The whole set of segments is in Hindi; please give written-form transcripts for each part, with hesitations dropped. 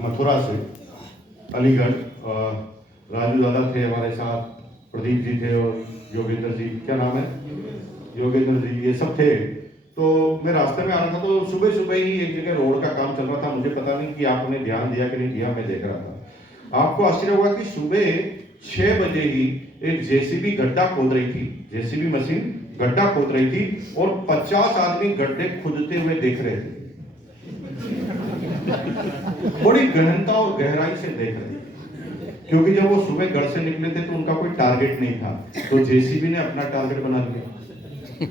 मथुरा से, अलीगढ़। राजू दादा थे हमारे साथ, प्रदीप जी थे और योगेंद्र जी, क्या नाम है, योगेंद्र जी, ये सब थे। तो मैं रास्ते में आ रहा था तो सुबह सुबह ही एक जगह रोड का काम चल रहा था। मुझे पता नहीं कि आपने ध्यान दिया कि नहीं दिया, मैं देख रहा था। आपको आश्चर्य होगा कि सुबह 6 बजे ही एक जेसीबी गड्ढा खोद रही थी, जेसीबी मशीन गड्ढा खोद रही थी और 50 आदमी गड्ढे खोदते हुए देख रहे थे। बड़ी गहनता और गहराई से देख रहे थे, क्योंकि जब वो सुबह घर से निकले थे तो उनका कोई टारगेट नहीं था, तो जेसीबी ने अपना टारगेट बना लिया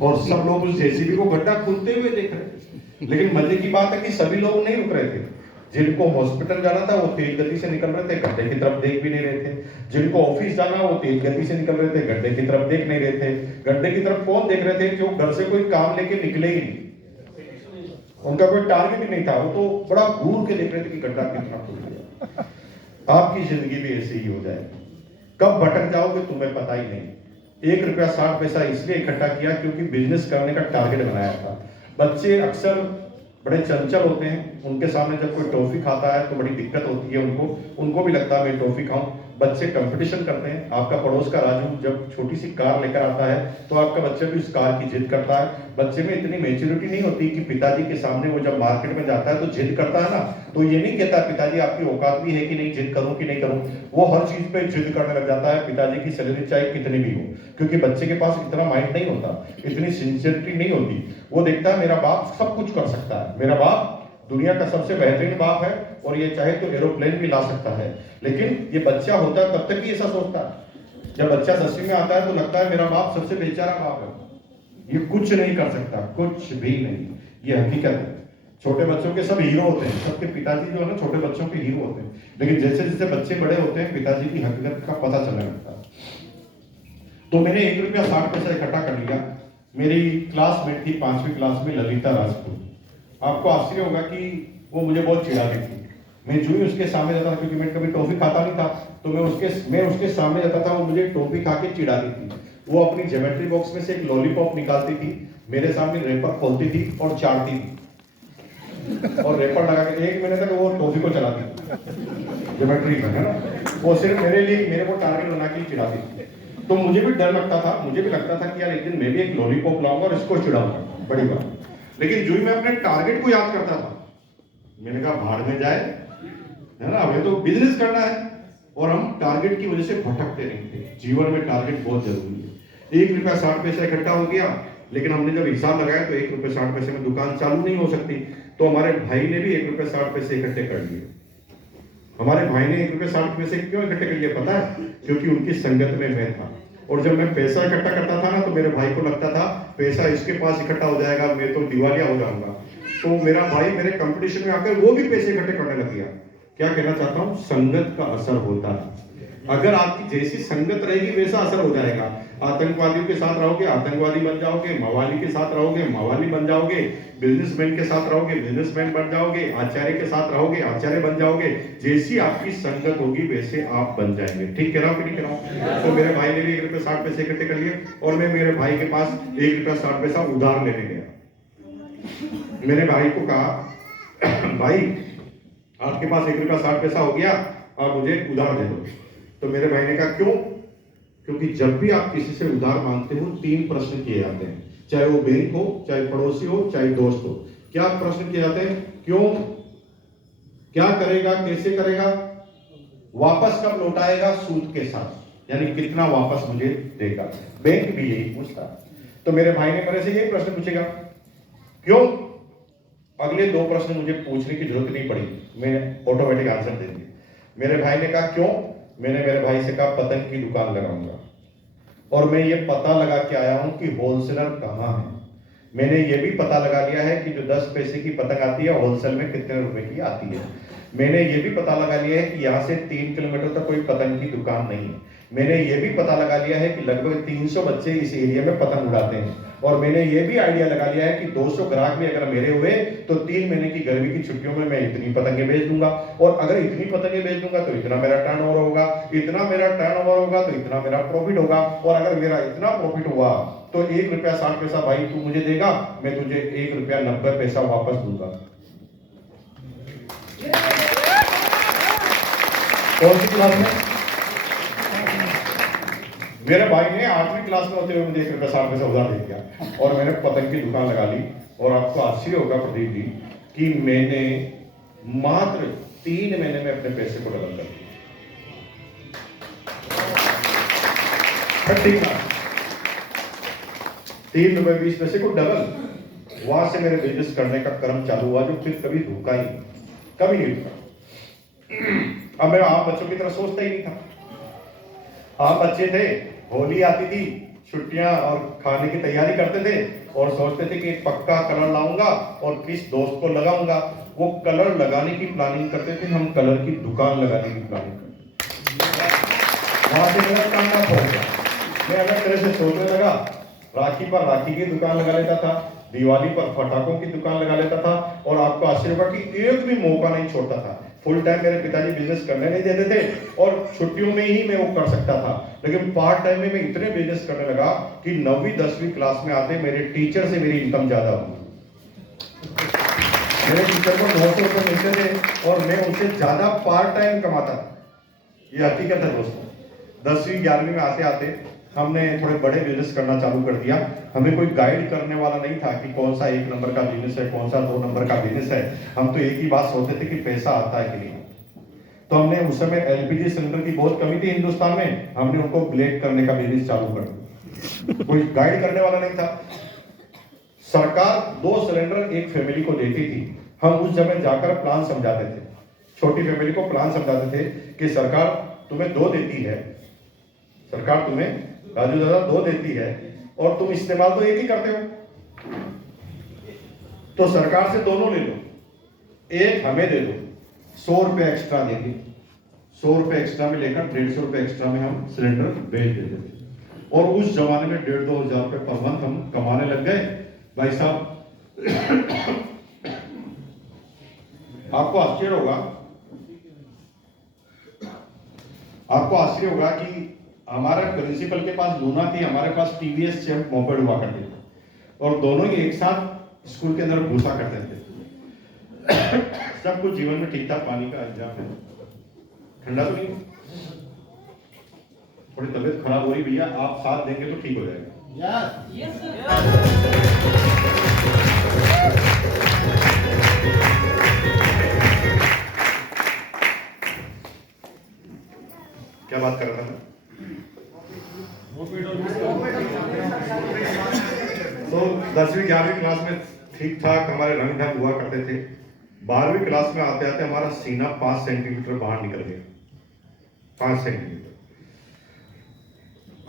और सब लोग उस जेसीबी को गड्ढा खोदते हुए देख रहे थे। लेकिन मजे की बात है कि सभी लोग नहीं रुक रहे थे। जिनको हॉस्पिटल जाना था वो तेज गति से निकल रहे थे, गड्ढे की तरफ देख भी नहीं रहे थे। जिनको ऑफिस जाना वो तेज गति से निकल रहे थे, गड्ढे की तरफ देख नहीं रहे थे। गड्ढे की तरफ कौन देख रहे थे? जो घर से कोई काम लेके निकले ही नहीं, उनका कोई टारगेट ही नहीं था, वो तो बड़ा घूर के देख रहे थे कि गड्ढा कितना खुल गया। आपकी जिंदगी भी ऐसे ही हो जाएगी, कब भटक जाओगे तुम्हें पता ही नहीं। 1 रुपया 60 पैसा इसलिए इकट्ठा किया क्योंकि बिजनेस करने का टारगेट बनाया था। बच्चे अक्सर बड़े चंचल होते हैं, उनके सामने जब कोई टॉफी खाता है तो बड़ी दिक्कत होती है उनको भी लगता है मैं टॉफी खाऊं। बच्चे कंपटीशन करते हैं। आपका पड़ोस का राजू जब छोटी सी कार लेकर आता है तो आपका बच्चा भी उस कार की जिद करता है। बच्चे में इतनी मेच्योरिटी नहीं होती कि पिताजी के सामने वो जब मार्केट में जाता है तो जिद करता है ना, तो ये नहीं कहता पिताजी आपकी औकात भी है कि नहीं, जिद करूं कि नहीं करूं। वो हर चीज पे जिद करने लग जाता है, पिताजी की सैलरी चाहे कितनी भी हो, क्योंकि बच्चे के पास इतना माइंड नहीं होता, इतनी सिंसियरिटी नहीं होती। वो देखता है मेरा बाप सब कुछ कर सकता है, मेरा बाप दुनिया का सबसे बेहतरीन बाप है और ये चाहे तो एरोप्लेन भी ला सकता है। लेकिन ये बच्चा होता है तब तक ही ऐसा सोचता है। जब बच्चा 10वीं में आता है तो लगता है मेरा बाप सबसे बेचारा बाप है, ये कुछ नहीं कर सकता, कुछ भी नहीं। ये हकीकत है। छोटे बच्चों के सब हीरो होते हैं, सबके पिताजी जो है ना छोटे बच्चों के हीरो होते हैं। लेकिन जैसे जैसे बच्चे बड़े होते हैं पिताजी की हकीकत का पता चलने लगता है। तो मैंने 1 रुपया 60 पैसा इकट्ठा कर लिया। मेरी क्लासमेट थी 5वीं क्लास में, ललिता राजपूत। आपको आश्चर्य होगा कि वो मुझे बहुत चिढ़ाती थी। मैं जो ही उसके सामने जाता था, क्योंकि मैं कभी टॉफी खाता नहीं था, तो मैं उसके सामने जाता था, वो मुझे टॉफी खा के चिढ़ाती थी। वो अपनी ज्योमेट्री बॉक्स में से एक लॉलीपॉप निकालती थी, मेरे सामने रेपर खोलती थी और चाटती थी और रेपर लगा के 1 महीने तक वो टॉफी को चलाती थी ज्योमेट्री में, है ना। वो सिर्फ मेरे को टारगेट बना के चिढ़ाती थी। तो मुझे भी डर लगता था, मुझे भी लगता था कि यार एक दिन मैं भी एक लॉलीपॉप लाऊंगा और इसको चिढ़ाऊंगा, बड़ी बात। लेकिन जो ही मैं अपने टारगेट को याद करता था, मैंने कहा भाड़ में जाए, है ना, हमें तो बिजनेस करना है। और हम टारगेट की वजह से भटकते नहीं थे। जीवन में टारगेट बहुत जरूरी है। 1 रुपया 60 पैसा इकट्ठा हो गया, लेकिन हमने जब हिसाब लगाया तो 1 रुपया 60 पैसे में दुकान चालू नहीं हो सकती। तो हमारे भाई ने भी 1 रुपया 60 पैसे इकट्ठे कर लिए। हमारे भाई ने 1 रुपया 60 पैसे क्यों इकट्ठे कर लिए पता है? क्योंकि उनकी संगत में मैं था। और जब मैं पैसा इकट्ठा करता था ना तो मेरे भाई को लगता था पैसा इसके पास इकट्ठा हो जाएगा, मैं तो दिवालिया हो जाऊंगा। तो मेरा भाई मेरे कंपटीशन में आकर वो भी पैसे इकट्ठे करने लग गया। क्या कहना चाहता हूं, संगत का असर होता है। अगर आपकी जैसी संगत रहेगी वैसा असर हो जाएगा। आतंकवादियों के साथ रहोगे आतंकवादी बन जाओगे, मवाली के साथ रहोगे मवाली बन जाओगे, बिजनेसमैन के साथ रहोगे बिजनेसमैन बन जाओगे, आचार्य के साथ रहोगे आचार्य बन जाओगे। जैसी आपकी संगत होगी वैसे आप बन जाएंगे। ठीक कह रहा हूं कि नहीं कह रहा हूं? तो मेरे भाई ने भी 1 रुपया 60 पैसे इकट्ठे कर लिए और मैं मेरे भाई के पास 1 रुपया 60 पैसा उधार लेने गया। मेरे भाई को कहा भाई आपके पास 1 रुपया 60 पैसा हो गया, आप मुझे उधार दे दो। तो मेरे भाई ने कहा क्यों? क्योंकि जब भी आप किसी से उधार मांगते हो 3 प्रश्न किए जाते हैं, चाहे वो बैंक हो, चाहे पड़ोसी हो, चाहे दोस्त हो। क्या प्रश्न किए जाते हैं? क्यों, क्या करेगा, कैसे करेगा, वापस कब लौटाएगा, सूद के साथ, यानी कितना वापस मुझे देगा। बैंक भी यही पूछता। तो मेरे भाई ने मेरे से यही प्रश्न पूछेगा क्यों। अगले 2 प्रश्न मुझे पूछने की जरूरत नहीं पड़ी, मैं ऑटोमेटिक आंसर दे दिया। मेरे भाई ने कहा क्यों? मैंने मेरे भाई से कहा पतंग की दुकान लगाऊंगा और मैं ये पता लगा के आया हूं कि होलसेलर कहां है। मैंने ये भी पता लगा लिया है कि जो 10 पैसे की पतंग आती है होलसेल में कितने रुपए की आती है। मैंने ये भी पता लगा लिया है कि यहाँ से 3 किलोमीटर तक कोई पतंग की दुकान नहीं है। मैंने ये भी पता लगा लिया है कि लगभग 300 बच्चे इस एरिया में पतंग उड़ाते हैं। और मैंने ये भी आइडिया लगा लिया है कि 200 ग्राहक भी अगर मेरे हुए तो 3 महीने की गर्मी की छुट्टियों में मैं इतनी पतंगे बेच दूंगा। और अगर इतनी पतंगे बेच दूंगा तो इतना मेरा टर्नओवर होगा, इतना मेरा टर्नओवर होगा तो इतना मेरा प्रॉफिट होगा। और अगर मेरा इतना प्रॉफिट हुआ तो 1 रुपया 60 पैसा भाई तू मुझे देगा, मैं तुझे 1 रुपया 90 पैसा वापस दूंगा। कौन सी क्लास में? मेरे भाई ने 8वीं क्लास में होते हुए मुझे 1 रुपया 60 पैसा उधार दे दिया और मैंने पतंग की दुकान लगा ली। और आपको आश्चर्य होगा प्रदीप जी कि मैंने मात्र 3 महीने में अपने पैसे को डबल कर दिया। 3 रुपए 20 पैसे को डबल। वहां से मेरे बिजनेस करने का क्रम चालू हुआ जो फिर कभी रुका ही नहीं, कभी नहीं रुका। अब मैं आप बच्चों की तरह सोचता ही नहीं था। आप बच्चे थे, होली आती थी, छुट्टियां और खाने की तैयारी करते थे और सोचते थे कि पक्का कलर लाऊंगा और किस दोस्त को लगाऊंगा। वो कलर लगाने की प्लानिंग करते थे, हम कलर की दुकान लगाने की प्लानिंग करते। वहां से मेरा काम ना हो गया। मैं अलग तरह से सोचने लगा। राखी पर राखी की दुकान लगा लेता था, दिवाली पर पटाखों की दुकान लगा लेता था और आपको आश्चर्य होगा कि एक भी मौका नहीं छोड़ता था। फुल टाइम मेरे पिताजी बिजनेस करने नहीं देते थे और छुट्टियों में ही मैं वो कर सकता था, लेकिन पार्ट टाइम में मैं इतने बिजनेस करने लगा कि 9वीं 10वीं क्लास में आते मेरे टीचर से मेरी इनकम ज्यादा हुई। मेरे टीचर को 900 रुपये मिलते थे और मैं उनसे ज्यादा पार्ट टाइम कमाता था। ये हकीकत है दोस्तों। 10वीं 11वीं में आते आते हमने थोड़े बड़े बिजनेस करना चालू कर दिया। हमें कोई गाइड करने वाला नहीं था कि कौन सा 1 नंबर का बिजनेस है, कौन सा 2 नंबर का बिजनेस है। हम तो एक ही बात सोचते थे कि पैसा आता है कि नहीं। तो हमने उस समय एलपीजी सिलेंडर की बहुत कमी थी हिंदुस्तान में, हमने उनको ब्लेड करने का बिजनेस चालू कर दिया। कोई गाइड करने वाला नहीं था। सरकार 2 सिलेंडर एक फैमिली को देती थी। हम उस समय जाकर प्लान समझाते थे, छोटी फैमिली को प्लान समझाते थे कि सरकार तुम्हें 2 देती है, सरकार तुम्हें राजू दादा 2 देती है और तुम इस्तेमाल तो एक ही करते हो, तो सरकार से दोनों ले लो, एक हमें दे दो, 100 रुपए एक्स्ट्रा देंगे। 100 रुपए एक्स्ट्रा में लेकर 150 रुपए एक्स्ट्रा में हम सिलेंडर बेच देते थे। और उस जमाने में 1,500-2 हजार रुपए पर मंथ हम कमाने लग गए। भाई साहब आपको आश्चर्य होगा कि हमारे प्रिंसिपल के पास लूना थी, हमारे पास टीवीएस चैंप मोपेड हुआ करते थे और दोनों ही एक साथ स्कूल के अंदर घुसा करते थे। सब कुछ जीवन में ठीक ठाक, पानी का इंतजाम है। ठंडा तो नहीं, थोड़ी तबीयत खराब हो रही भैया, आप साथ देंगे तो ठीक हो जाएगा। यस क्या बात कर रहा था मैं? तो 10वीं 11वीं क्लास में ठीक ठाक हमारे रंग ढंग हुआ करते थे। 12वीं क्लास में आते आते हमारा सीना 5 सेंटीमीटर बाहर निकल गया। 5 सेंटीमीटर।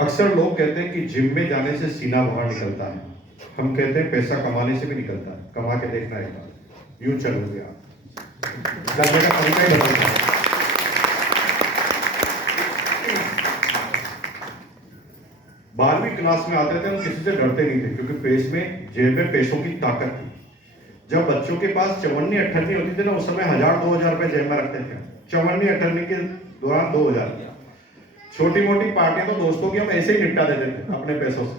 अक्सर लोग कहते हैं कि जिम में जाने से सीना बाहर निकलता है, हम कहते हैं पैसा कमाने से भी निकलता है। कमा के देखना है, यूं चल गया, चलने का तरीका ही बदल गया। 12वीं क्लास में आते थे हम किसी से डरते नहीं थे क्योंकि जेब में पैसों की ताकत थी। जब बच्चों के पास 54-58 होती थी ना, उस समय 1000-2000 रुपए जेब में रखते थे। 54-58 के दौरान 2000। छोटी मोटी पार्टियां तो दोस्तों की हम ऐसे ही निपटा देते थे अपने पैसों से।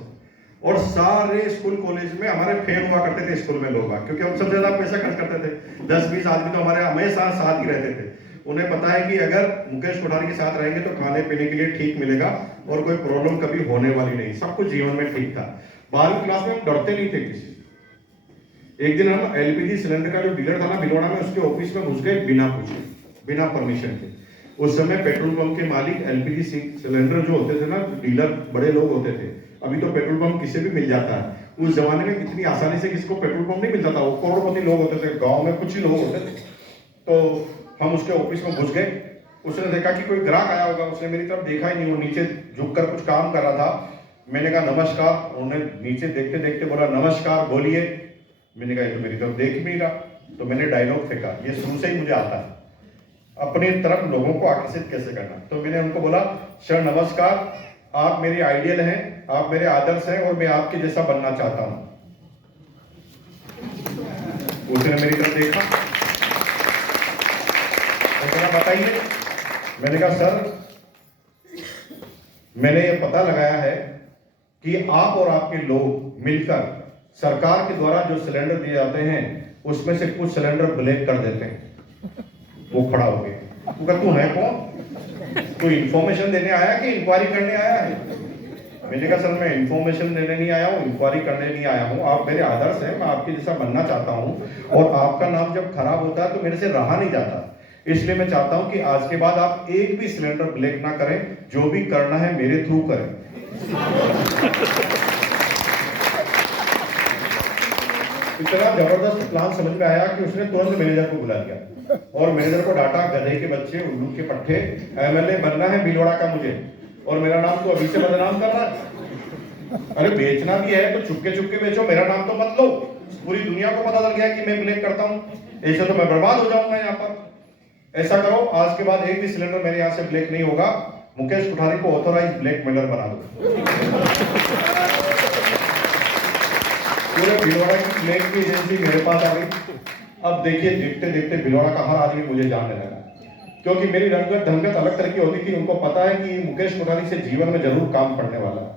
और सारे स्कूल कॉलेज में हमारे फेम हुआ करते थे स्कूल में लोग, क्योंकि हम सबसे ज्यादा पैसा खर्च करते थे। 10-20 आदमी तो हमारे हमेशा साथ ही रहते थे। उन्हें पता है कि अगर मुकेश कोठारी के साथ रहेंगे तो खाने पीने के लिए ठीक मिलेगा और कोई प्रॉब्लम कभी होने वाली नहीं। सब कुछ जीवन में ठीक था। 12वीं क्लास में हम डरते नहीं थे किसी से। एक दिन हम एलपीजी सिलेंडर का जो डीलर था ना भिलवाड़ा में, उसके ऑफिस में घुस गए बिना पूछे, बिना परमिशन के। उस समय पेट्रोल पंप के मालिक एलपीजी सिलेंडर जो होते थे ना, डीलर बड़े लोग होते थे। अभी तो पेट्रोल पंप किसी भी मिल जाता है। उस जमाने में इतनी आसानी से किसी को पेट्रोल पंप नहीं मिलता था। वो करोड़पति लोग होते थे, गाँव में कुछ ही लोग होते थे। तो हम उसके ऑफिस में घुस गए। उसने देखा कि कोई ग्राहक आया होगा, उसने मेरी तरफ देखा ही नहीं, वो नीचे झुककर कुछ काम कर रहा था। मैंने कहा नमस्कार, उन्होंने नीचे देखते देखते बोला नमस्कार बोलिए। मैंने कहा ये तो मेरी तरफ देख ही नहीं रहा। तो मैंने डायलॉग फेंका, ये शुरू से ही मुझे आता है अपनी तरफ लोगों को आकर्षित कैसे करना। तो मैंने उनको बोला सर नमस्कार, आप मेरी आइडियल हैं, आप मेरे आदर्श हैं और मैं आपके जैसा बनना चाहता हूं। उसने मेरी तरफ देखा, बताइए। मैंने कहा सर मैंने ये पता लगाया है कि आप और आपके लोग मिलकर सरकार के द्वारा जो सिलेंडर दिए जाते हैं उसमें से कुछ सिलेंडर ब्लैक कर देते हैं। वो खड़ा हो गया, वो कहा तू है कौन, कोई इंफॉर्मेशन देने आया कि इंक्वायरी करने आया है? मैंने कहा सर मैं इंफॉर्मेशन देने नहीं आया हूँ, इंक्वायरी करने नहीं आया हूँ, आप मेरे आदर्श हैं, मैं आपके जैसा बनना चाहता हूँ और आपका नाम जब खराब होता है तो मेरे से रहा नहीं जाता, इसलिए मैं चाहता हूँ कि आज के बाद आप एक भी सिलेंडर ब्लैक ना करें, जो भी करना है मेरे थ्रू करें। इतना जबरदस्त प्लान समझ में आया कि उसने तुरंत मैनेजर को बुला लिया और मैनेजर को डांटा, गधे के बच्चे, उल्लू के पट्टे, एमएलए बनना है भीलवाड़ा का मुझे और मेरा नाम तो अभी से बदनाम कर रहा है। अरे बेचना भी है तो चुपके चुपके बेचो, मेरा नाम तो मत लो, पूरी दुनिया को पता चल गया कि मैं ब्लैक करता हूँ, ऐसे तो मैं बर्बाद हो जाऊंगा यहाँ पर। ऐसा करो आज के बाद एक भी सिलेंडर मेरे यहाँ से ब्लैक नहीं होगा, मुकेश कोठारी को ऑथोराइज ब्लैक मेलर बना दो। पूरे भीलवाड़ा की ब्लैक की एजेंसी मेरे पास आ गई। अब देखिए देखते देखते भीलवाड़ा का हर आदमी मुझे जानने लगा, क्योंकि मेरी रंगत ढंगत अलग तरह की होती थी। उनको पता है कि मुकेश कोठारी से जीवन में जरूर काम पड़ने वाला है।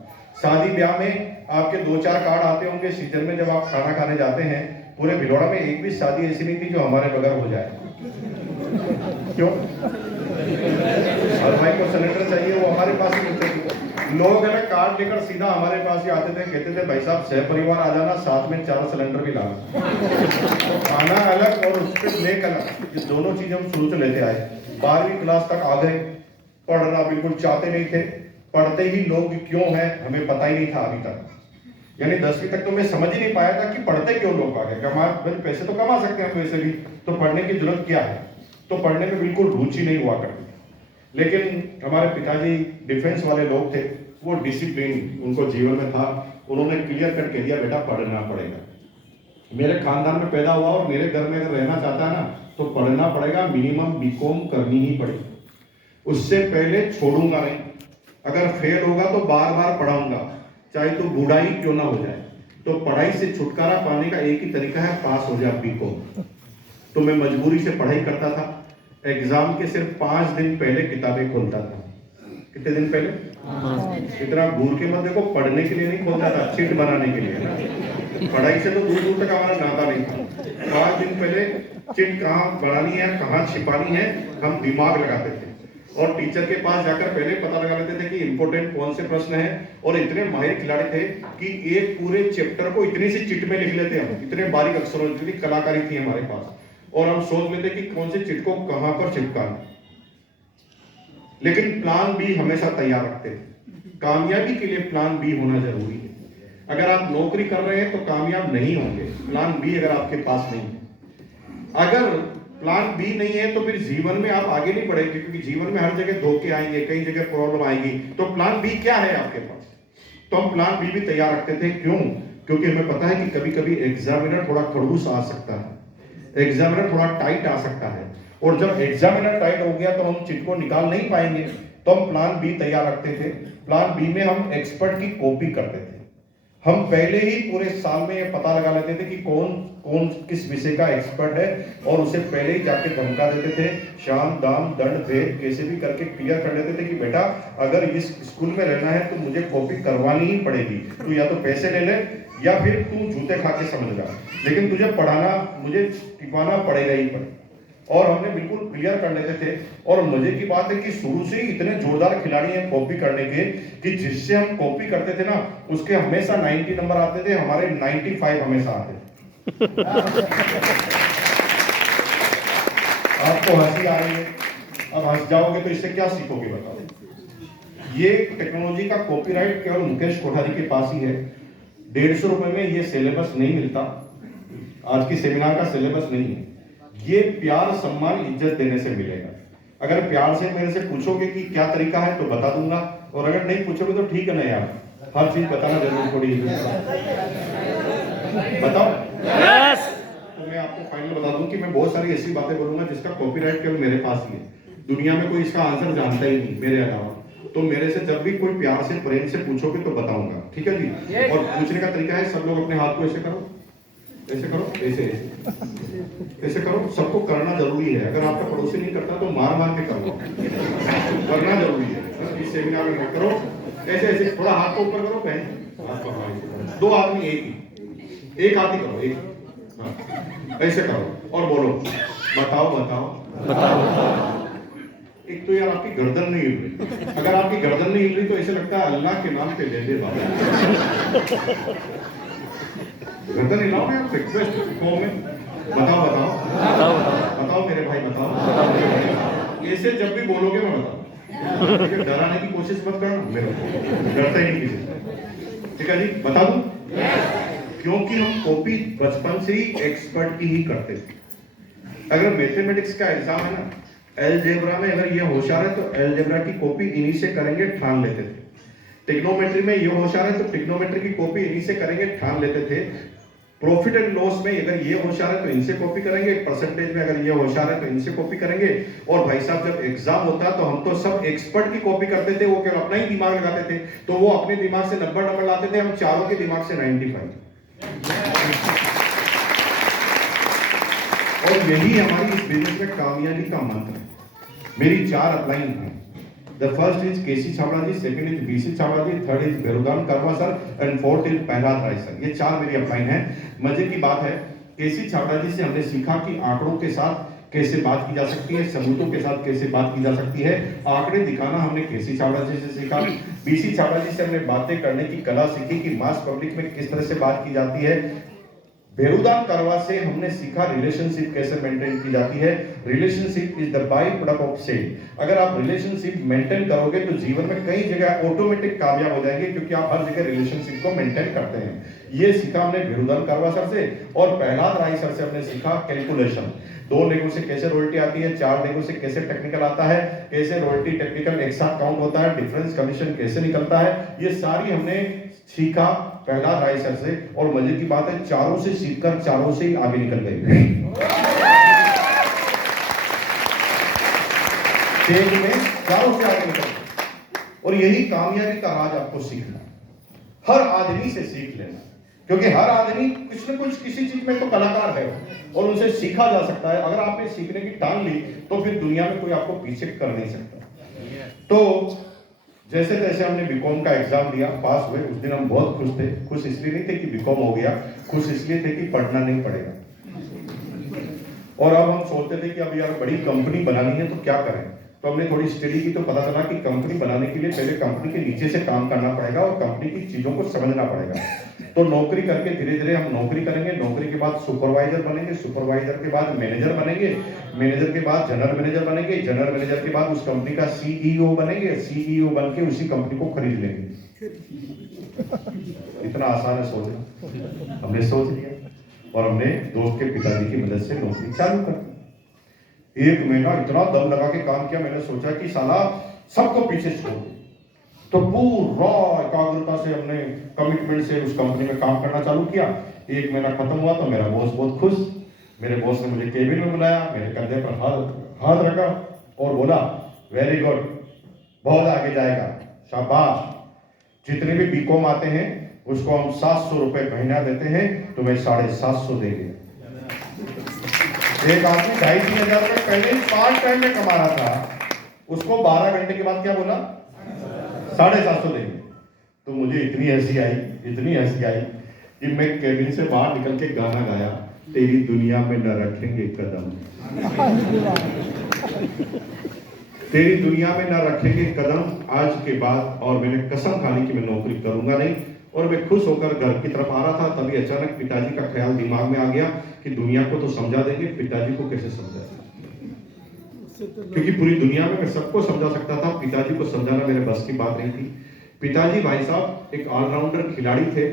शादी ब्याह में आपके 2-4 कार्ड आते होंगे, सीजन में जब आप खाना खाने जाते हैं, पूरे भीलवाड़ा में एक भी शादी ऐसी नहीं थी जो हमारे बगैर हो जाए। क्यों? हर भाई को सिलेंडर चाहिए, वो हमारे पास ही मिलते थे। लोग है कार्ड लेकर सीधा हमारे पास ही आते थे, कहते थे भाई साहब सह परिवार आ जाना, साथ में 4 सिलेंडर भी लाना। तो खाना अलग और उसके ब्लैक अलग, ये दोनों चीजें हम शुरू से लेते आए। 12वीं क्लास तक आ गए, पढ़ना बिल्कुल चाहते नहीं थे, पढ़ते ही लोग क्यों हैं हमें पता ही नहीं था अभी तक। यानी 10वीं तक तो मैं समझ ही नहीं पाया था कि पढ़ते क्यों लोग आगे, हमारे पैसे तो कमा सकते हैं वैसे भी, तो पढ़ने की जरूरत क्या है। तो पढ़ने में बिल्कुल रुचि नहीं हुआ करती। लेकिन हमारे पिताजी डिफेंस वाले लोग थे, वो डिसिप्लिन उनको जीवन में था, उन्होंने क्लियर कट कह दिया बेटा पढ़ना पड़ेगा। मेरे खानदान में पैदा हुआ और मेरे घर में अगर रहना चाहता है ना तो पढ़ना पड़ेगा, मिनिमम बीकॉम करनी ही पड़ेगी, उससे पहले छोड़ूंगा नहीं। अगर फेल होगा तो बार बार पढ़ाऊंगा, चाहे तो बूढ़ा ही क्यों ना हो जाए। तो पढ़ाई से छुटकारा पाने का एक ही तरीका है, पास हो जाए बीकॉम। तो मैं मजबूरी से पढ़ाई करता था, एग्जाम के सिर्फ 5 दिन पहले किताबें खोलता था। कितने दिन पहले? इतना घूर के मत देखो, पढ़ने के लिए नहीं खोलता था, चिट बनाने के लिए। पढ़ाई से तो दूर दूर तक हमारा नाता नहीं था। 5 दिन पहले चिट कहाँ बनानी है, कहाँ छिपानी है, हम दिमाग लगाते थे और टीचर के पास जाकर पहले पता लगा लेते थे कि इंपॉर्टेंट कौन से प्रश्न हैं। और इतने माहिर खिलाड़ी थे कि एक पूरे चैप्टर को इतनी सी चिट में लिख लेते हम, इतने बारीक अक्षरों में, इतनी कलाकारी थी हमारे पास। और हम सोच लेते कि कौन से चिट को कहां पर चिपकाना। लेकिन प्लान बी हमेशा तैयार रखते थे। कामयाबी के लिए प्लान बी होना जरूरी है। अगर आप नौकरी कर रहे हैं तो कामयाब नहीं होंगे, प्लान बी अगर आपके पास नहीं है। अगर प्लान बी नहीं है तो फिर जीवन में आप आगे नहीं बढ़ेंगे, क्योंकि जीवन में हर जगह धोखे आएंगे, कई जगह प्रॉब्लम आएगी। तो प्लान बी क्या है आपके पास? तो हम प्लान बी भी तैयार रखते थे। क्यों? क्योंकि हमें पता है कि कभी कभी एग्जामिनर थोड़ा खड़ूस आ सकता है, एग्जामिनर थोड़ा टाइट आ सकता है, और जब एग्जामिनर टाइट हो गया तो हम चिट को निकाल नहीं पाएंगे। तो हम प्लान बी तैयार रखते थे। प्लान बी में हम एक्सपर्ट की कॉपी करते थे। हम पहले ही पूरे साल में ये पता लगा लेते थे कि कौन कौन किस विषय का एक्सपर्ट है, और उसे पहले ही जाके धमका देते थे। शाम दाम दंड भेद कैसे भी करके क्लियर कर लेते थे कि बेटा अगर इस स्कूल में रहना है तो मुझे कॉपी करवानी ही पड़ेगी, तो या तो पैसे ले ले या फिर तू जूते खा के समझ जा, लेकिन तुझे पढ़ाना, मुझे टिकवाना पड़ेगा ही पड़ेगा। और हमने बिल्कुल क्लियर कर लेते थे। और मजे की बात है कि शुरू से ही इतने जोरदार खिलाड़ी हैं कॉपी करने के कि जिससे हम कॉपी करते थे ना उसके हमेशा 90 नंबर आते थे, हमारे 95 हमेशा आते थे। आपको हंसी आ रही है, अब हंस जाओगे तो इससे क्या सीखोगे बताओ। ये टेक्नोलॉजी का कॉपीराइट केवल मुकेश कोठारी के पास ही है। 150 रुपए में ये सिलेबस नहीं मिलता, आज की सेमिनार का सिलेबस नहीं है। ये प्यार सम्मान इज्जत देने से मिलेगा। अगर प्यार से मेरे से पूछोगे कि क्या तरीका है तो बता दूंगा, और अगर नहीं पूछोगे तो ठीक है ना यार, हर चीज बताना जरूर थोड़ी बताओ। तो मैं आपको फाइनल बता दूं कि मैं बहुत सारी ऐसी बातें बोलूंगा जिसका कॉपीराइट केवल मेरे पास ही है, दुनिया में कोई इसका आंसर जानता ही नहीं मेरे अलावा। तो मेरे से जब भी कोई प्यार से प्रेम से पूछोगे तो बताऊंगा, ठीक है जी। और पूछने का तरीका है, सब लोग अपने हाथ को ऐसे करो, ऐसे करो, ऐसे ऐसे करो। सबको करना जरूरी है। अगर आपका पड़ोसी नहीं करता तो मार मार के करो, करना जरूरी है। इस सेमिनार में करो, ऐसे ऐसे थोड़ा हाथ को ऊपर करो, पहले 2 आदमी एक हाथ ही करो, एक ऐसे करो और बोलो बताओ बताओ बताओ। तो यार आपकी गर्दन नहीं हिल रही। अगर आपकी गर्दन नहीं हिल रही तो ऐसे लगता है अल्लाह के नाम पे ले ले बाबा। गर्दन हिलाओ ना यार, रिक्वेस्ट फॉर्म में। बताओ बताओ बताओ मेरे भाई, बताओ। ऐसे जब भी बोलोगे मैं बताऊं, डराने की कोशिश मत करना मेरे को, डरता ही नहीं किसी से। ठीक है जी, बता दूं? क्योंकि हम कॉपी बचपन से ही एक्सपर्ट की ही करते थे। अगर मैथमेटिक्स का एग्जाम है ना, अलजेब्रा में अगर ये होशियार है तो अलजेब्रा की कॉपी इन्हीं से करेंगे ठान लेते थे। टिग्नोमेट्री में ये होशियार है तो टिग्नोमेट्री की कॉपी इन्हीं से करेंगे ठान लेते थे। प्रॉफिट एंड लॉस में अगर ये होशियार है तो इनसे कॉपी करेंगे, परसेंटेज में अगर ये होशियार है तो इनसे कॉपी करेंगे। और भाई साहब जब एग्जाम होता तो हम तो सब एक्सपर्ट की कॉपी करते थे, वो केवल अपना ही दिमाग लगाते थे। तो वो अपने दिमाग से 90 नंबर लाते थे, हम चारों के दिमाग से 95। और यही हमारी इस बिजनेस में कामयाबी का मंत्र है। मेरी 4 अपलाइन हैं। The first is KC Chhabra ji, second is BC Chhabra ji, third is Berudan Karwa sir and fourth is Prahlad Rai sir. ये 4 मेरी अपलाइन है। मजे की बात है, केसी छाबड़ा जी से हमने सीखा कि आंकड़ों के साथ कैसे बात की जा सकती है, सबूतों के साथ कैसे बात की जा सकती है। आंकड़े दिखाना हमने केसी छाबड़ा जी से सीखा। बीसी छाबड़ा जी से हमने बातें करने की कला सीखी कि मास पब्लिक में किस तरह से बात की जाती है। बेरुदान करवा से हमने सीखा रिलेशनशिप कैसे मेंटेन की जाती है। Relationship is the by product of sale. अगर आप रिलेशनशिप मेंटेन करोगे तो जीवन में कई जगह ऑटोमेटिक कामयाब हो जाएंगे, क्योंकि आप हर जगह रिलेशनशिप को मेंटेन करते हैं। ये सीखा हमने बेरुदान करवा सर से। और प्रहलाद राय सर से हमने सीखा कैलकुलेशन। 2 नेगो से कैसे रॉयल्टी आती है, 4 नेगो से कैसे टेक्निकल आता है, कैसे रॉयल्टी टेक्निकल एक साथ काउंट होता है, डिफरेंस कमीशन कैसे निकलता है। ये सारी हमने सीखा प्रहलाद राय सर से। और मजे की बात है, चारों से सीखकर चारों से ही आगे निकल गए। खेल में चारों से आगे निकल गए। और यही कामयाबी का राज आपको सीखना, हर आदमी से सीख लेना, क्योंकि हर आदमी कुछ न कुछ किसी चीज में तो कलाकार है और उनसे सीखा जा सकता है। अगर आपने सीखने की टांग ली तो फिर दुनिया में कोई आपको पीछे कर नहीं सकता। तो जैसे तैसे हमने बीकॉम का एग्जाम दिया, पास हुए। उस दिन हम बहुत खुश थे। खुश इसलिए नहीं थे कि बीकॉम हो गया, खुश इसलिए थे कि पढ़ना नहीं पड़ेगा। और अब हम सोचते थे कि अब यार बड़ी कंपनी बनानी है तो क्या करें। तो हमने थोड़ी स्टडी की तो पता चला कि कंपनी बनाने के लिए पहले कंपनी के नीचे से काम करना पड़ेगा और कंपनी की चीजों को समझना पड़ेगा। तो नौकरी करके धीरे धीरे हम नौकरी करेंगे। नौकरी के बाद सुपरवाइजर बनेंगे, सुपरवाइजर के बाद मैनेजर बनेंगे, मैनेजर के बाद जनरल मैनेजर बनेंगे, जनरल मैनेजर के बाद उस कंपनी का सीईओ बनेंगे, सीईओ बन के उसी कंपनी को खरीद लेंगे। इतना आसान है सोचना। हमने सोच लिया और हमने दोस्त के पिताजी की मदद से नौकरी चालू कर दी। 1 महीना इतना दम लगा के काम किया, मैंने सोचा कि साला सबको पीछे छोड़ दे। तो पूरा एकाग्रता से हमने कमिटमेंट से उस कंपनी में काम करना चालू किया। 1 महीना खत्म हुआ तो मेरा बॉस बहुत खुश। मेरे बॉस ने मुझे केबिन में बुलाया, मेरे कंधे पर हाथ रखा और बोला, वेरी गुड, बहुत आगे जाएगा, शाबाश। जितने भी बीकॉम आते हैं उसको हम 700 रुपए महीना देते हैं, तुम्हें 750 देंगे। एक आदमी 2,500-3 हजार रुपए पहले ही पार्ट टाइम में कमा रहा था, उसको 12 घंटे के बाद क्या बोला, 750 देंगे। तो मुझे इतनी हंसी आई कि मैं केबिन से बाहर निकल के गाना गाया, तेरी दुनिया में न रखेंगे कदम, तेरी दुनिया में न रखेंगे कदम आज के बाद। और मैंने कसम खा ली कि मैं नौकरी करूंगा नहीं। और मैं खुश होकर घर की तरफ आ रहा था, तभी अचानक पिताजी का ख्याल दिमाग में आ गया कि दुनिया को तो समझा देंगे, पिताजी को कैसे समझाएं। क्योंकि पूरी दुनिया में मैं सबको समझा सकता था, पिताजी को समझाना मेरे बस की बात नहीं थी। पिताजी भाई साहब एक ऑलराउंडर खिलाड़ी थे।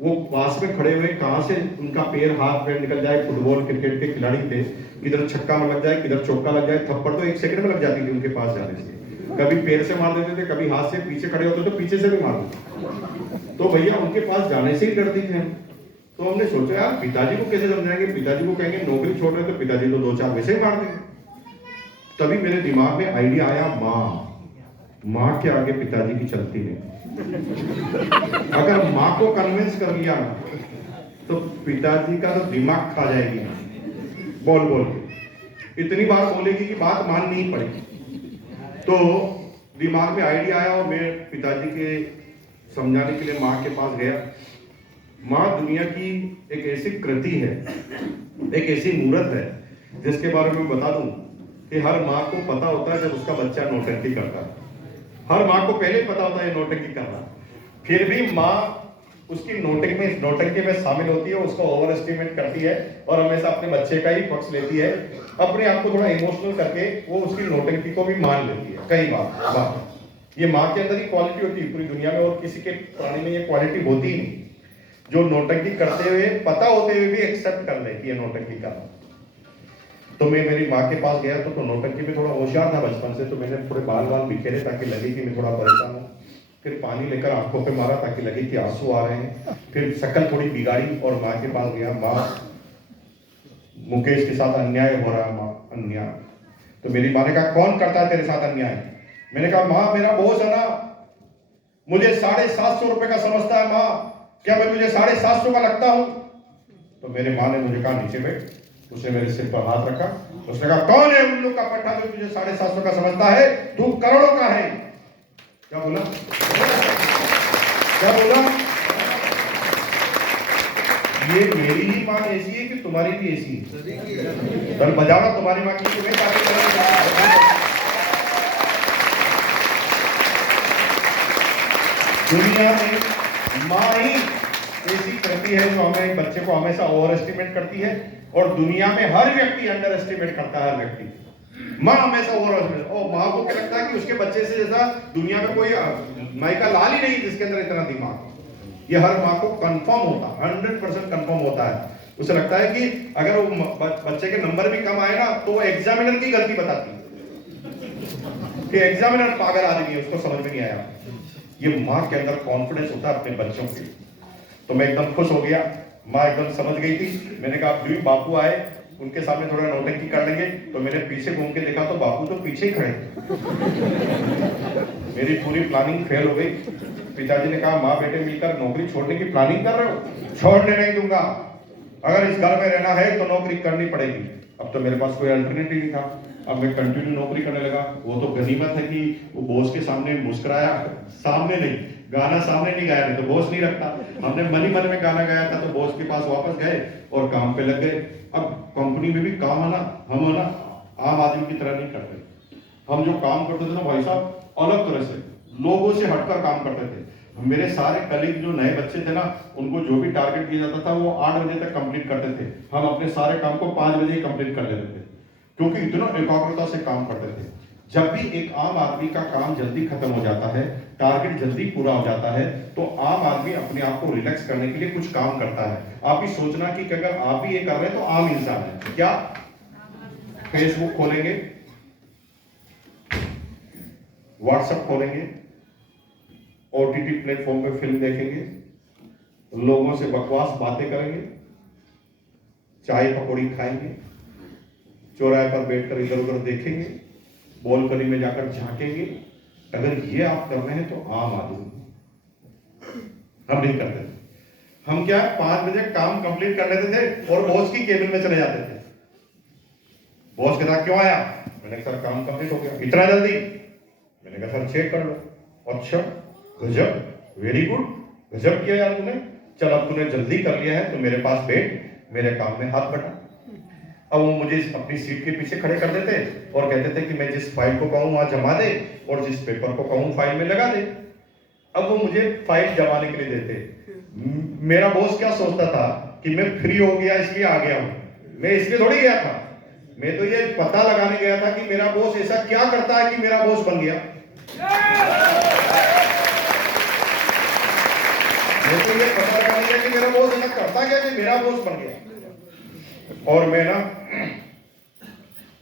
वो पास में खड़े हुए, कहां से उनका पैर हाथ पैर निकल जाए, फुटबॉल क्रिकेट के खिलाड़ी थे, किधर छक्का में लग जाए, किधर चौका लग जाए, थप्पड़ तो 1 सेकंड में लग जाती थी उनके पास जाने से। कभी पैर से मार देते थे, कभी हाथ से, पीछे खड़े होते तो पीछे से भी मार देते। तो भैया उनके पास जाने से ही डरती थे। तो हमने सोचा यार पिताजी को कैसे समझाएंगे, पिताजी को कहेंगे नौकरी छोड़ रहे तो पिताजी तो 2-4 वैसे ही मार देंगे। तभी मेरे दिमाग में आइडिया आया, माँ के आगे पिताजी की चलती नहीं। अगर माँ को कन्विंस कर लिया ना तो पिताजी का तो दिमाग खा जाएगी, बोल के इतनी बार बोलेगी कि बात माननी ही पड़ेगी। तो दिमाग में आइडिया आया और मैं पिताजी के समझाने के लिए माँ के पास गया। माँ दुनिया की एक ऐसी कृति है, एक ऐसी मूर्त है जिसके बारे में बता दूं कि हर माँ को पता होता है जब उसका बच्चा नौटंकी करता है, हर माँ को पहले पता होता है नौटंकी कर रहा, फिर भी माँ उसकी नौटंकी में शामिल होती है, उसको ओवर एस्टिमेट करती है और हमेशा अपने बच्चे का ही पक्ष लेती है, अपने आप को थोड़ा इमोशनल करके वो उसकी नौटंकी को भी मान लेती है कई बार। ये माँ के अंदर ही क्वालिटी होती है, पूरी दुनिया में और किसी के प्राणी में ये क्वालिटी होती ही नहीं, जो नौटंकी करते हुए पता होते हुए भी एक्सेप्ट कर ले कि ये नौटंकी करना। तो मैं मेरी माँ के पास गया तो नौटंकी में थोड़ा होशियार था बचपन से, तो मैंने थोड़े बाल बिखेरे ताकि लगे कि मैं थोड़ा परेशान हूँ। फिर पानी लेकर आंखों पे मारा ताकि लगे कि आंसू आ रहे हैं। फिर शक्ल थोड़ी बिगाड़ी और माँ के पास गया, माँ मुकेश के साथ अन्याय हो रहा है माँ, अन्याय। तो मेरी माँ ने कहा कौन करता है तेरे साथ अन्याय? मैंने कहा माँ मेरा बॉस है ना, मुझे 750 रुपए का समझता है माँ, क्या मैं तुझे 750 का लगता हूं? तो मेरी माँ ने मुझे कहा नीचे बैठ, उसने मेरे सिर पर हाथ रखा, उसने कहा कौन है उल्लू का पट्टा जो तुझे 750 का समझता है, तू करोड़ों का है। क्या बोला? क्या बोला? ये मेरी ही माँ ऐसी है कि तुम्हारी भी ऐसी है? कल बजाना तुम्हारी माँ की, तुम्हें ताकि दुनिया में माँ ही ऐसी करती है जो हमें बच्चे को हमेशा ओवर एस्टिमेट करती है, और दुनिया में हर व्यक्ति अंडर एस्टिमेट करता है, हर व्यक्ति। माँ हमेशा ओवर एस्टिमेट, और माँ को क्या लगता है कि उसके बच्चे से जैसा दुनिया में कोई मायका लाल ही नहीं जिसके अंदर इतना दिमाग। ये हर माँ को कंफर्म होता है, 100% कंफर्म होता है। उसे लगता है कि अगर वो बच्चे के नंबर भी कम आए ना तो वो एग्जामिनर की गलती बताती है कि एग्जामिनर पागल आदमी है, उसको समझ में नहीं आया। ये माँ के अंदर कॉन्फिडेंस होता है अपने बच्चों के। तो मैं एकदम खुश हो गया, माँ एकदम समझ गई थी। मैंने कहा अब भी बापू आए, उनके सामने थोड़ा नौटंकी कर लेंगे। तो मैंने पीछे घूम के देखा तो बापू तो पीछे ही खड़े। मेरी पूरी प्लानिंग फेल हो गई। पिताजी ने कहा माँ बेटे मिलकर नौकरी छोड़ने की प्लानिंग कर रहे हो? छोड़ने नहीं दूंगा, अगर इस घर में रहना है तो नौकरी करनी पड़ेगी। अब तो मेरे पास कोई अल्टरनेटिव नहीं था, अब मैं कंटिन्यू नौकरी करने लगा। वो तो गनीमत है कि वो बॉस के सामने मुस्कुराया, सामने नहीं, गाना सामने नहीं गाया, नहीं तो बॉस नहीं रखता। हमने मन ही मन में गाना गाया था, तो बॉस के पास वापस गए और काम पे लग गए। अब कंपनी में भी काम है ना, हम है ना आम आदमी की तरह नहीं करते। हम जो काम करते थे ना भाई साहब, अलग तरह से लोगों से हटकर काम करते थे। मेरे सारे कलीग जो नए बच्चे थे ना, उनको जो भी टारगेट दिया जाता था वो 8 बजे तक कंप्लीट करते थे। हम अपने सारे काम को 5 बजे ही कंप्लीट कर लेते थे, क्योंकि इतना एकाग्रता से काम करते थे। जब भी एक आम आदमी का काम जल्दी खत्म हो जाता है, टारगेट जल्दी पूरा हो जाता है, तो आम आदमी अपने आप को रिलैक्स करने के लिए कुछ काम करता है। आप ही सोचना कि अगर आप भी ये कर रहे हैं तो आम इंसान है क्या? फेसबुक खोलेंगे, व्हाट्सएप खोलेंगे, ओटीटी प्लेटफॉर्म पे फिल्म देखेंगे, लोगों से बकवास बातें करेंगे, चाय पकौड़ी खाएंगे, चौराहे पर बैठकर इधर उधर देखेंगे, बालकनी में जाकर झांकेंगे। अगर ये आप कर रहे हैं तो आम आदमी। हम नहीं करते थे। हम क्या 5 बजे काम कंप्लीट कर लेते थे और बॉस की केबिन में चले जाते थे। बॉस कहता क्यों आया? मैंने कहा सर काम कंप्लीट हो गया। इतना जल्दी? मैंने कहा सर चेक कर लो। अच्छा गजब, वेरी गुड, गजब किया यार तूने। चल अब तूने जल्दी कर लिया है तो मेरे पास बैठ, मेरे काम में हाथ बटा। अब वो मुझे अपनी सीट के पीछे खड़े कर देते और कहते थे कि मैं जिस फाइल को कहूँ वहां जमा दे और जिस पेपर को कहूँ फाइल में लगा दे। अब वो मुझे फाइल जमाने के लिए देते। मेरा बॉस क्या सोचता था कि मैं फ्री हो गया इसलिए आ गया हूं? मैं इसलिए थोड़ी गया था, मैं तो ये पता लगाने गया था कि मेरा बॉस ऐसा क्या करता है कि मेरा बॉस बन गया। मैं तो ये पता लगाने गया कि मेरा बॉस ऐसा करता क्या कि मेरा बॉस बन गया। और मैं ना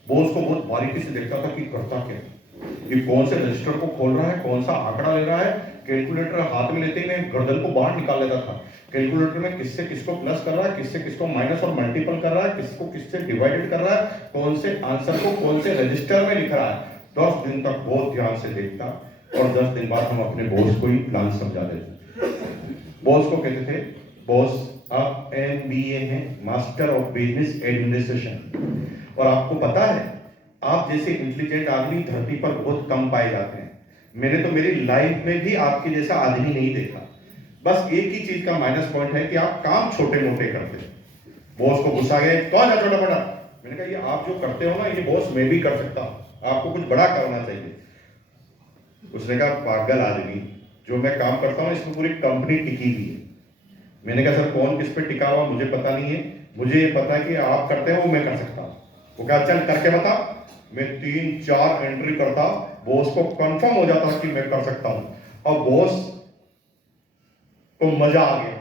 बॉस को बहुत बारीकी से देखता था कि करता क्या, ये कौन से रजिस्टर को खोल रहा है, कौन सा आंकड़ा ले रहा है। कैलकुलेटर हाथ में लेते ही मैं गर्दन को बाहर निकाल लेता था। कैलकुलेटर में किससे किसको प्लस कर रहा है, किससे किसको माइनस और मल्टीपल कर रहा है, किसको किससे डिवाइडेड कर रहा है, कौन से आंसर को कौन से रजिस्टर में लिख रहा है। 10 दिन तक बहुत ध्यान से देखता और 10 दिन बाद हम अपने बॉस को ही प्लान समझा देते। बॉस को कहते थे बॉस आप MBA हैं, मास्टर ऑफ बिजनेस एडमिनिस्ट्रेशन, और आपको पता है आप जैसे इंटेलिजेंट आदमी धरती पर बहुत कम पाए जाते हैं। मैंने तो मेरी लाइफ में भी आपके जैसा आदमी नहीं देखा। बस एक ही चीज का माइनस पॉइंट है कि आप काम छोटे मोटे करते हैं। बॉस को गुस्सा गया, कौन है छोटा मोटा? मैंने कहा ये आप जो करते हो ना ये बॉस मैं भी कर सकता हूँ, आपको कुछ बड़ा करना चाहिए। उसने कहा पागल आदमी, जो मैं काम करता हूँ इसमें पूरी कंपनी टिकी हुई है। मैंने कहा सर कौन किस पे टिका हुआ मुझे पता नहीं है, मुझे ये पता है कि आप करते हो वो मैं कर सकता हूँ। वो कहा चल करके बता। मैं 3-4 एंट्री करता, बॉस को कंफर्म हो जाता कि मैं कर सकता हूँ। अब बॉस को मजा आ गया,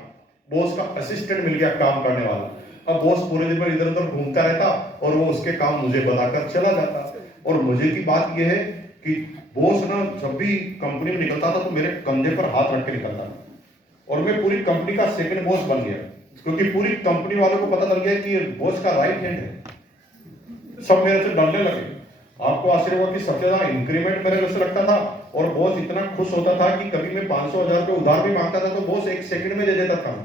बॉस का असिस्टेंट मिल गया काम करने वाला। अब बॉस पूरे दिन में इधर उधर घूमता रहता और वो उसके काम मुझे बताकर चला जाता। और मुझे की बात यह है कि बॉस ना जब भी कंपनी में निकलता था तो मेरे कंधे पर हाथ रख के निकलता था, और मैं पूरी कंपनी का सेकंड बॉस बन गया, क्योंकि पूरी कंपनी वालों को पता चल गया कि ये बॉस का राइट हैंड है। सब मेरे से डरने लगे। आपको आश्चर्य हुआ कि सबसे ज्यादा इंक्रीमेंट मेरे वैसे लगता था, और बॉस इतना खुश होता था कि कभी मैं 500,000 रुपये उधार भी मांगता था तो बॉस 1 सेकंड में दे देता था।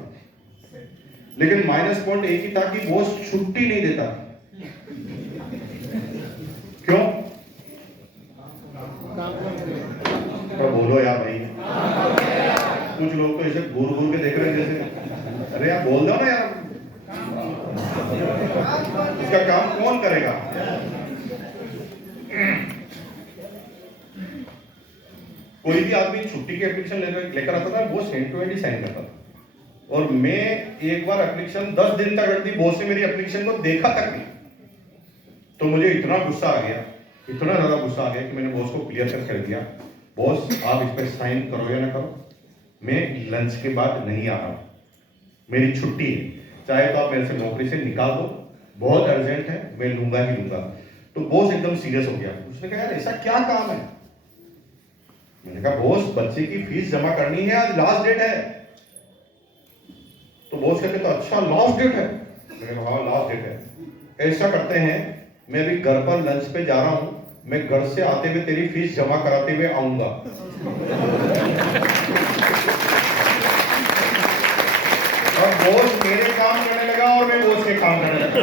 लेकिन माइनस पॉइंट एक ही था कि बॉस छुट्टी नहीं देता। क्यों? तो बोलो यार भाई, कुछ लोग तो ऐसे घूर घूर के देख रहे हैं जैसे, अरे यार बोल दो ना यार, इसका काम कौन करेगा? कोई भी आदमी छुट्टी की एप्लीकेशन लेकर आता था, वो सेंड टू एंड ही साइन करता था। और मैं एक बार एप्लीकेशन 10 दिन तक रख दी, बॉस ने मेरी एप्लीकेशन को देखा तक नहीं। तो मुझे इतना गुस्सा आ गया, इतना ज्यादा गुस्सा आ गया कि मैंने बॉस को क्लियर कर दिया, बॉस आप इस पर साइन करो या ना करो, मैं लंच के बाद नहीं आ रहा, मेरी छुट्टी है, चाहे तो आप मेरे से नौकरी से निकाल दो, बहुत अर्जेंट है, मैं लूंगा ही लूंगा। तो बॉस एकदम सीरियस हो गया। उसने कहा यार ऐसा क्या काम है? मैंने कहा बॉस बच्चे की फीस जमा करनी है, आज लास्ट डेट है। तो बॉस कहते तो अच्छा लास्ट डेट है? मैंने कहा हाँ लास्ट डेट है। ऐसा करते हैं, मैं अभी घर पर लंच पे जा रहा हूं, मैं घर से आते हुए तेरी फीस जमा कराते हुए आऊंगा। और बॉस मेरे काम करने लगा और मैं बॉस के काम करने लगा।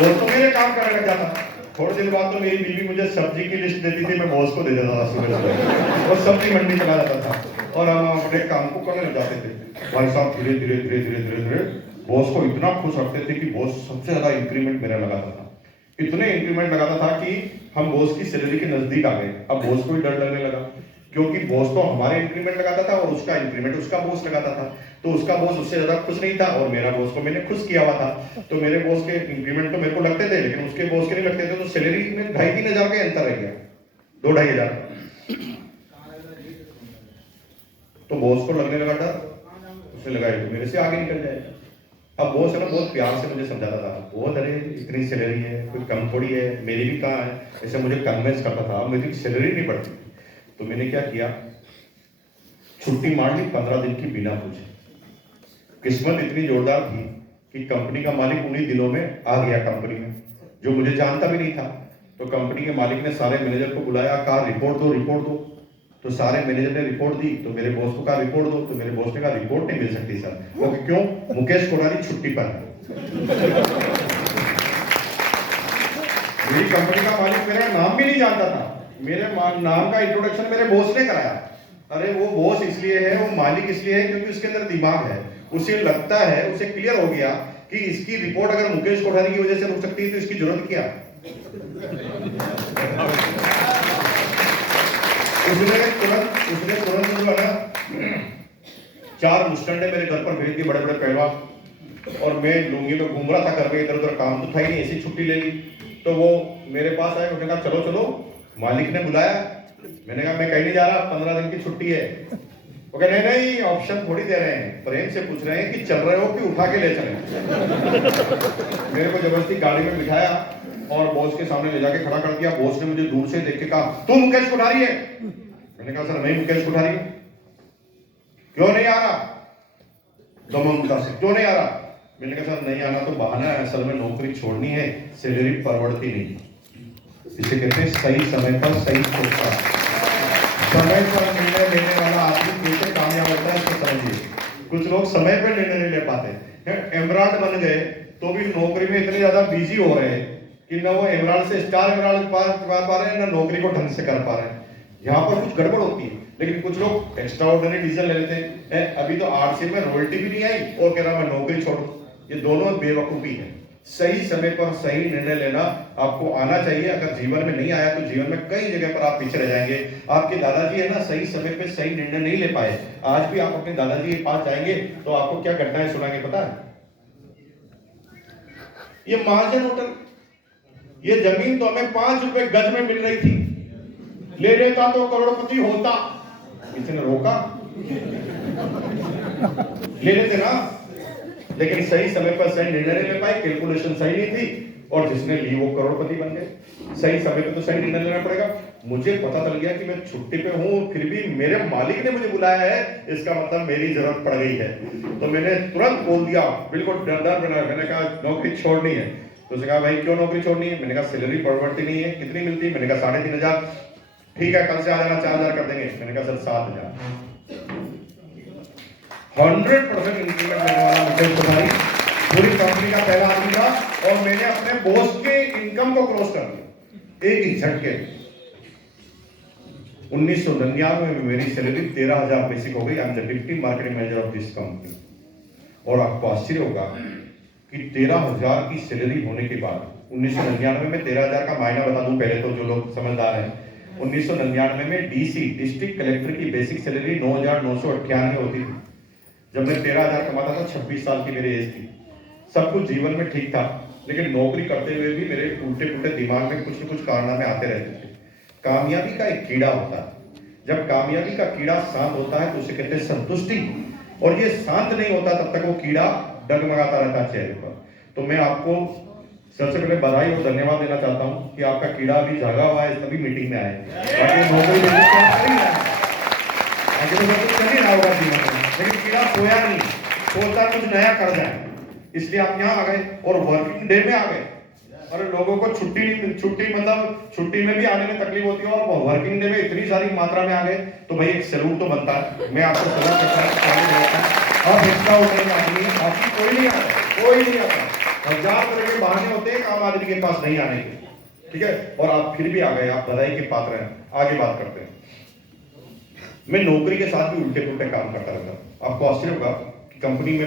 बॉस तो मेरे काम करने लग जाता। थोड़े दिन बाद तो मेरी बीवी मुझे सब्जी की लिस्ट देती थी, मैं बॉस को दे देता था सुबह सुबह, और सब्जी मंडी चला जाता था और हम अपने काम को करने लग जाते थे। भाई साहब धीरे धीरे धीरे धीरे धीरे धीरे बॉस को इतना खुश रखते थे कि बॉस सबसे ज्यादा इंक्रीमेंट मेरा लगाता था। इतने इंक्रीमेंट लगाता था कि हम बॉस की सैलरी के नजदीक आ गए। अब बॉस को ही डर लगने लगा, क्योंकि बॉस तो हमारे इंक्रीमेंट लगाता था और उसका इंक्रीमेंट उसका बॉस लगाता था। तो उसका बॉस उससे ज्यादा खुश नहीं था और मेरा बॉस को मैंने खुश किया हुआ था। तो मेरे बॉस के इंक्रीमेंट तो मेरे को लगते थे, लेकिन उसके बॉस के नहीं लगते थे। तो सैलरी में 2,500-3,000 हजार का अंतर रह गया, 2-2,500 हजार। तो बॉस को लगने लगा डर, उसने लगा तो मेरे से आगे निकल जाएगा। अब बॉस है ना बहुत प्यार से मुझे समझाता था, बहुत अरे इतनी सैलरी है, कोई कम थोड़ी है, मेरी भी कहाँ है, ऐसे मुझे कन्विंस करता था। अब मेरी सैलरी नहीं बढ़ती। तो मैंने क्या किया, छुट्टी मार ली 15 दिन की बिना पूछे। किस्मत इतनी जोरदार थी कि कंपनी का मालिक उन्हीं दिनों में आ गया कंपनी में, जो मुझे जानता भी नहीं था। तो कंपनी के मालिक ने सारे मैनेजर को बुलाया, कहा रिपोर्ट दो रिपोर्ट दो। तो सारे मैनेजर ने रिपोर्ट दी। तो मेरे बॉस को कहा रिपोर्ट दो। तो मेरे बॉस ने कहा रिपोर्ट नहीं मिल सकती सर। वो क्यों? मुकेश कोठारी छुट्टी पर है। मेरी कंपनी का मालिक मेरा नाम भी नहीं जानता था, मेरे नाम का इंट्रोडक्शन मेरे बॉस ने कराया। अरे वो बॉस इसलिए है, वो मालिक इसलिए है क्योंकि उसके अंदर दिमाग है। उसे लगता है, उसे क्लियर हो गया कि इसकी रिपोर्ट अगर मुकेश कोठारी की वजह से रुक सकती है तो इसकी जरूरत क्या? उसने तुरंत जो है ना 4 मुस्टंडे मेरे घर पर भेज दिए, बड़े बड़े पहलवान। और मैं लुंगी में घूम रहा था घर में, इधर उधर काम तो था ही नहीं, ऐसी छुट्टी ले ली। तो वो मेरे पास आए, उसने कहा चलो चलो, मालिक ने बुलाया। मैंने कहा मैं कहीं नहीं जा रहा, 15 दिन की छुट्टी है। वो कह नहीं नहीं, ऑप्शन थोड़ी दे रहे हैं, प्रेम से पूछ रहे हैं कि चल रहे हो कि उठा के ले चले। मेरे को जबरदस्ती गाड़ी में बिठाया और बॉस के सामने ले जाके खड़ा कर दिया। बॉस ने मुझे दूर से देख के कहा तू मुकेश कोठारी है? मैंने कहा सर मैं मुकेश कोठारी हूं। क्यों नहीं आ रहा? दमनता से क्यों नहीं आ रहा? मैंने कहा सर नहीं आना तो बहाना है, असल में नौकरी छोड़नी है, सैलरी परवड़ती नहीं। इसे कहते हैं सही समय पर सही सोचता। समय पर निर्णय लेने वाला आदमी कैसे कामयाब होता है इसको समझिए। कुछ लोग समय पर निर्णय नहीं ले पाते। एमराल्ड बन गए तो भी नौकरी में इतने ज्यादा बिजी हो रहे हैं कि ना वो एमराल्ड से स्टार एमराल्ड पा रहे हैं, ना नौकरी को ढंग से कर पा रहे हैं। यहाँ पर कुछ गड़बड़ होती है। लेकिन कुछ लोग एक्स्ट्रा ऑर्डिनरी डिसीजन ले लेते हैं। अभी तो आरसी में रॉयल्टी भी नहीं आई और कह रहा मैं नौकरी छोड़ू। ये दोनों बेवकूफी है। सही समय पर सही निर्णय लेना आपको आना चाहिए। अगर जीवन में नहीं आया तो जीवन में कई जगह पर आप पीछे रह जाएंगे। आपके दादाजी है ना, सही समय पे सही निर्णय नहीं ले पाए। आज भी आप अपने दादाजी के पास जाएंगे तो आपको क्या घटनाएं सुनाएंगे पता है? ये महाजन होटल, ये जमीन तो हमें 5 रुपए गज में मिल रही थी, ले लेता तो करोड़पति होता। किसी ने रोका? ले लेते ना, लेकिन सही समय पर सही निर्णय नहीं ले पाए, कैलकुलेशन सही नहीं थी, और जिसने ली वो करोड़पति बन गए। सही समय पे तो सही निर्णय लेना पड़ेगा। मुझे पता चल गया कि मैं छुट्टी पे हूं, फिर भी मेरे मालिक ने मुझे बुलाया है, इसका मतलब मेरी जरूरत पड़ गई है। तो मैंने तुरंत बोल दिया, बिल्कुल डर बना। मैंने कहा नौकरी छोड़नी है। तो उसने कहा भाई क्यों नौकरी छोड़नी है? मैंने कहा सैलरी बढ़ती नहीं है। कितनी मिलती है? मैंने कहा 3,500। ठीक है, कल से आ जाना, 4,000 कर देंगे। मैंने कहा सर 7,000। 100% इंक्रीमेंट देने वाला मुकेश तिवारी पूरी कंपनी का पहला आदमी था, और मैंने अपने बॉस के इनकम को क्रॉस कर दिया एक ही झटके। 1999 में मेरी सैलरी 13,000 बेसिक हो गई। I am the deputy marketing manager of this company. और आपको आश्चर्य होगा कि 13,000 की सैलरी होने के बाद 1999 में 13,000 का मायना बता दूं पहले तो जो लोग समझदार हैं। 1999 में डीसी डिस्ट्रिक्ट कलेक्टर की बेसिक सैलरी 9,998 होती थी। जब मैं 13,000 कमाता था, 26 साल की मेरी एज थी। सब कुछ जीवन में ठीक था, लेकिन नौकरी करते हुए भी मेरे टूटे फूटे दिमाग में कुछ न कुछ कारनामे आते रहते थे। कामयाबी का एक कीड़ा होता है, जब कामयाबी का कीड़ा शांत होता है तो उसे कहते हैं संतुष्टि, और ये शांत नहीं होता तब तक वो कीड़ा डगमगाता रहता है चेहरे पर। तो मैं आपको सबसे पहले बधाई और धन्यवाद देना चाहता हूँ कि आपका कीड़ा अभी जागा हुआ है, तभी मीटिंग में आए। बाकी नौकरी लेने से आप कर ही रहे हैं, आगे तो सब कुछ चल ही रहा होगा जीवन में, लेकिन कीड़ा सोया नहीं, सोचा कुछ नया कर जाए, इसलिए आप यहाँ आ गए और वर्किंग डे में आ गए। अरे लोगों को छुट्टी मतलब छुट्टी में भी आने में तकलीफ होती है, और वर्किंग डे में इतनी सारी मात्रा में आ गए, तो भाई एक सैल्यूट तो बनता है। मैं आपको सैल्यूट करता हूँ। अब इसका उठने आदमी बाकी कोई नहीं आता, कोई नहीं आता। 1000 तरह के बहाने होते हैं आम आदमी के पास नहीं आने के, ठीक है, और आप फिर भी आ गए, आप बधाई के पात्र हैं। आगे बात करते हैं। मैं नौकरी के साथ भी उल्टे पुल्टे काम करता रहता हूं। आपको आश्चर्य होगा कि कंपनी में